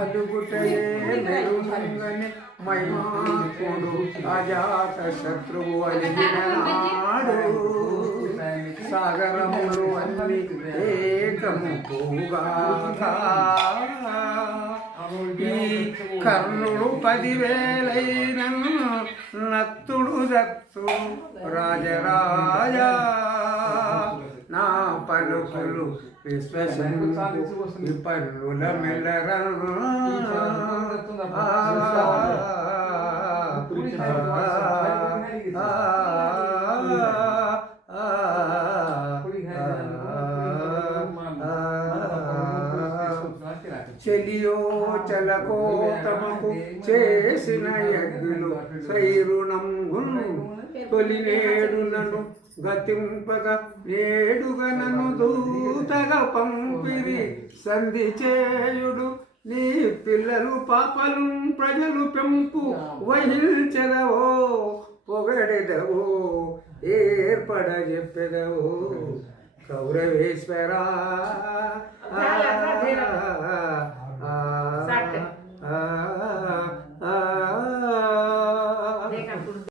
అలుగుటయే మెరుగని మైమాకుడు అజాత శత్రువు అలిగినాడు సాగరములు అన్ని ఏకము పోగాక ఈ కర్ణుడు 10,000 నత్తుడు దత్తుడు రాజరాజా నా పలుకులు విపన్నుల మెల్లర చెలియో చలకో తమకు చేసిన యజ్ఞులు సైరుణంగును తొలి నేడులను గతింపగ నేడుగా నన్ను దూతగా పంపిరి సంధి చేయుడు నీ పిల్లలు పాపలు ప్రజలు పెంపు వహించెదవో పొగడెదవో ఏర్పడ చెప్పెదవో కౌరవేశ్వరా